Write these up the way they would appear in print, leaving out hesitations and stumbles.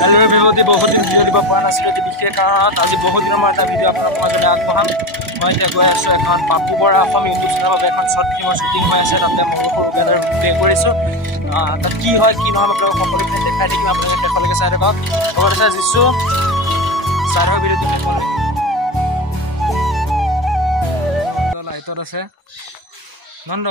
কালিৰ ভিডিঅ'টি বহুত দিন ভিডিঅ' দিব পৰা নাছিলোঁ যে বিশেষ কাৰণত আজি বহুত দিনৰ মূৰত এটা ভিডিঅ' আপোনালোকৰ মাজলৈ আগবঢ়াম। মই এতিয়া গৈ আছোঁ এখন পাপু বৰা অসম ইউটিউব চেনেলৰ বাবে এখন শ্বৰ্ট ফিল্মৰ শ্বুটিং হৈ আছে। তাতে মই সৰু গানৰ প্লে কৰিছোঁ। তাত কি হয় কি নহয় আপোনালোকক সকলোখিনি দেখাই থাকিম। আপোনালোকে শেষলৈকে চাই থাকক। খবৰ আছে জিছু চাই থাকক ভিডিঅ'টো শেষলৈকে। লাইটত আছে নন্দ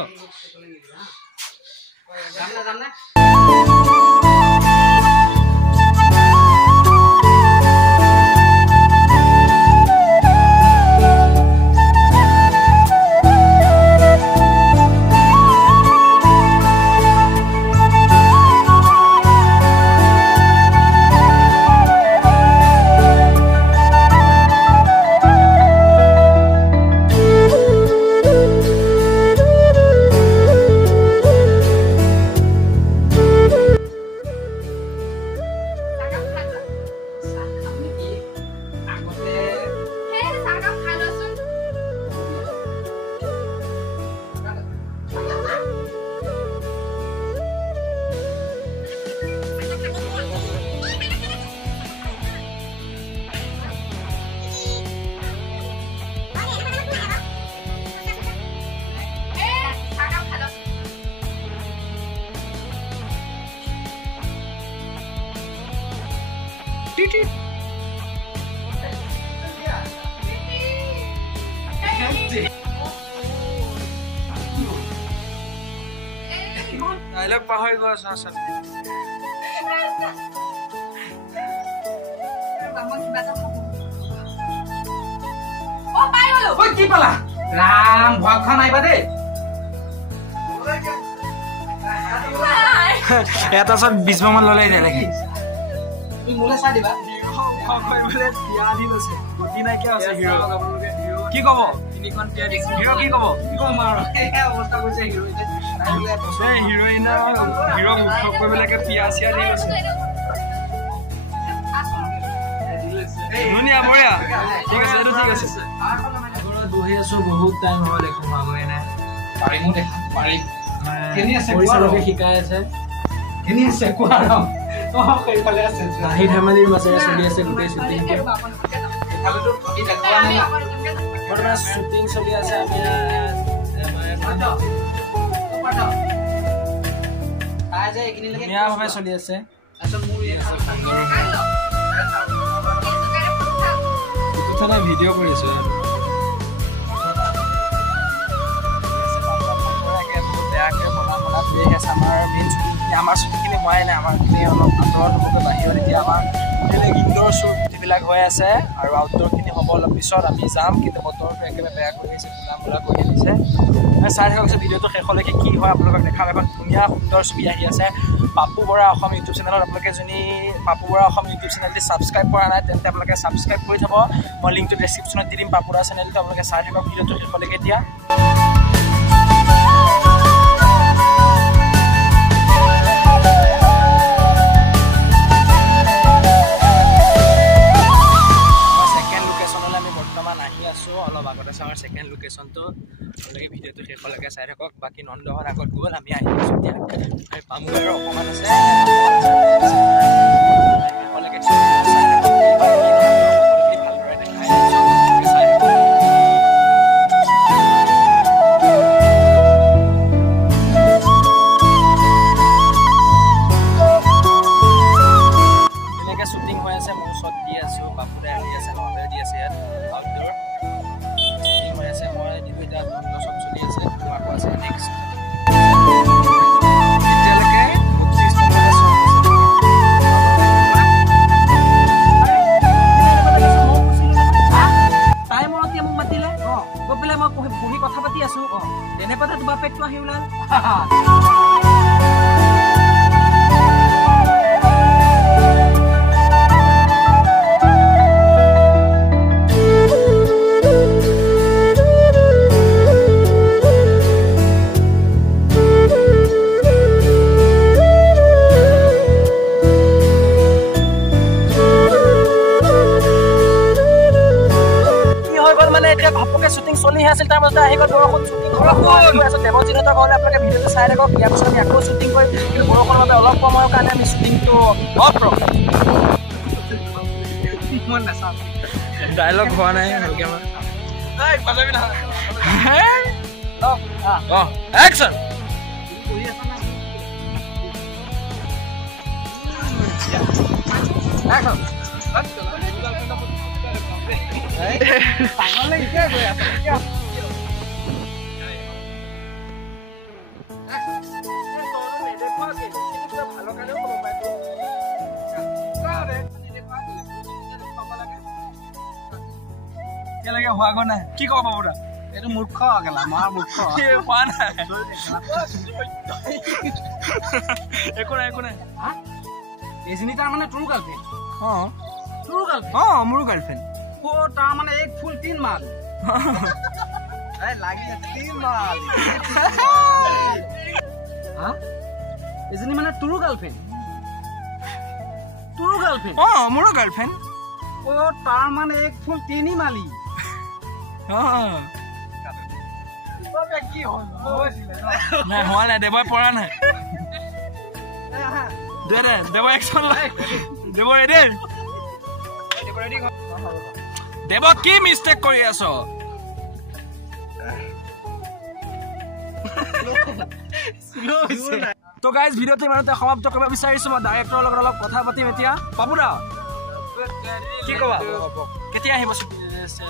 ডাইলগ পাহৰি গৈ আছো আচলতে কি পালা ৰাম ভয় খোৱা নাইবা দেই এটা চত 20 মান ললে যায় দেখি তুমি মোলে চাই দিবা বোলে বিয়া দি লৈছে গতি নাইকিয়া আছে হিৰো কি কব তিনিখন টিয়া দিছে হিৰো কি কব মাৰ এই অৱস্থা কৰিছে হিৰোইনে হিৰোইনৰ হিৰো মুখ কৰিবলৈকে পিয়া চিয়া দি লৈছে ধুনীয়া বঢ়িয়া ঠিক আছে এইটো ঠিক আছে বহি আছো বহুত টাইম হ'ল একো ভাগৰে নাই পাৰিমো দেখা পাৰিম কেনি আছে পৰিচালকে শিকাই আছে কেনি আছে কোৱা ৰাম তোহ কেইফালে আছে হাঁহি ধেমালিৰ মাজেৰে চলি আছে গোটেই শ্বুটিং এফালেতো কি দেখুৱা নাই বৰ্তমান শ্বুটিং চলি আছে আমি ধুনীয়াভাৱে চলি আছে ভিডিঅ' কৰি আছো আমাৰ শ্বুটিংখিনি হোৱাই নাই আমাৰ অলপ আঁতৰত হ'বগৈ বাহিৰত এতিয়া আমাৰ ইনডোৰ শ্বুটবিলাক হৈ আছে আৰু আউটডোৰখিনি হ'ব অলপ পিছত আমি যাম কিন্তু বতৰটো একেবাৰে বেয়া কৰি আহিছে মূলা মূলা কৰি আনিছে চাই থাককচোন ভিডিঅ'টো শেষলৈকে কি হয় আপোনালোকক দেখাম এখন ধুনীয়া সুন্দৰ ছবি আহি আছে পাপু বৰা অসম ইউটিউব চেনেলত আপোনালোকে যদি পাপু বৰা অসম ইউটিউব চেনেলটি ছাবস্ক্ৰাইব কৰা নাই তেন্তে আপোনালোকে ছাবস্ক্ৰাইব কৰি থ'ব মই লিংকটো ডেছক্ৰিপশ্যনত দি দিম পাপু বৰা চেনেলটো আপোনালোকে চাই থাকক ভিডিঅ'টো শেষলৈকে এতিয়া অলপ আগতে আমাৰ ছেকেণ্ড লোকেশ্যনটো আপোনালোকে ভিডিঅ'টো শেষলৈকে চাই থাকক বাকী নন্দহৰ আগত গ'ল আমি আহি আছোঁ এতিয়া পামগৈ আৰু অকণমান আছে শেষলৈকে চাই থাকক ভালদৰে দেখাই চাই থাকক তেনেকৈ শ্বুটিং হৈ আছে মোৰ শ্বট দি আছোঁ বাপুৰে আহি আছে নহ'লে দি আছে ইয়াত আউটডোৰ মই দিলোঁ এতিয়া চব চলি আছে আকৌ আছে নেক্সট এতিয়ালৈকে 32 তাই মনত মোক মাতিলে গৈ পেলাই মই বহি কথা পাতি আছো তেনেকুৱাতে তোমাৰ পেটটো আহি ওলাল ঘপকে শ্বুটিং চলি আছিল তাৰ মাজতে আহি গ'ল বৰষুণ শ্বুটিং দেৱজিতৰ ঘৰলৈ আপোনালোকে ভিডিঅ'টো চাই থাকক ইয়াৰ পিছত আমি আকৌ শ্বুটিং কৰিম কিন্তু বৰষুণৰ বাবে অলপ সময়ৰ কাৰণে আমি শ্বুটিংটো অফ ৰখাম মই নাচাওঁ ডায়লগ হোৱা নাই ভালকে আমাৰ এই পাজাবি না একচন কৰি আছা না একদম পাগল লাগিছে গৈ আছে কেলেগে হোৱা গৈ নাই কি ক'ব বাবুৰা এইটো মূৰ্খ গেলা মহা মূৰ্খ পোৱা নাই একো নাই একো নাই এজনী তাৰ মানে তোৰ গাৰ্লফ্ৰেণ্ড অঁ তোৰ গাৰ্লফ্ৰেণ্ড অঁ মোৰো গাৰ্লফ্ৰেণ্ড তাৰ মানে এক ফুল 3 মাল লাগি আছে 3 মাল এজনী মানে তোৰ গাৰ্লফ্ৰেণ্ড অঁ মোৰো গাৰ্লফ্ৰেণ্ড তাৰ মানে এক ফুল 3 মালি অঁ নাই হোৱা নাই দেৱই পৰা নাই দেৱ একচন লাইক দেৱ ৰেডি দেৱ কি মিষ্টেক কৰি আছ তো গাইজ ভিডিঅ'টো ইমানতে সমাপ্ত কৰিব বিচাৰিছো মই ডাইৰেক্টৰৰ লগত অলপ কথা পাতিম এতিয়া পাপুদা কি ক'বা কেতিয়া আহিব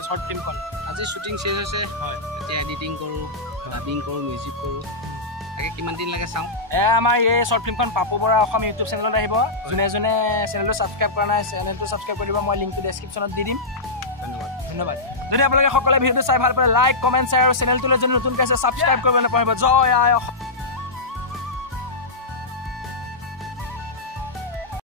শ্বৰ্ট ফিল্মখন আজি শ্বুটিং শেষ হৈছে এতিয়া এডিটিং কৰোঁ ডাবিং কৰোঁ মিউজিক কৰোঁ তাকে কিমান দিন লাগে চাওঁ আমাৰ এই শ্বৰ্ট ফিল্মখন পাপু বৰা অসম ইউটিউব চেনেলত আহিব যোনে যোনে চেনেলটো ছাবস্ক্ৰাইব কৰা নাই চেনেলটো ছাবস্ক্ৰাইব কৰি দিব মই লিংকটো ডেছক্ৰিপশ্যনত দি দিম ধন্যবাদ যদি আপোনালোকে সকলোৱে ভিডিঅ'টো চাই ভাল পালে লাইক কমেণ্ট শ্বেয়াৰ আৰু চেনেলটোলৈ যদি নতুনকৈ আছে ছাবস্ক্ৰাইব কৰিব নাপাহৰিব জয় আই অসম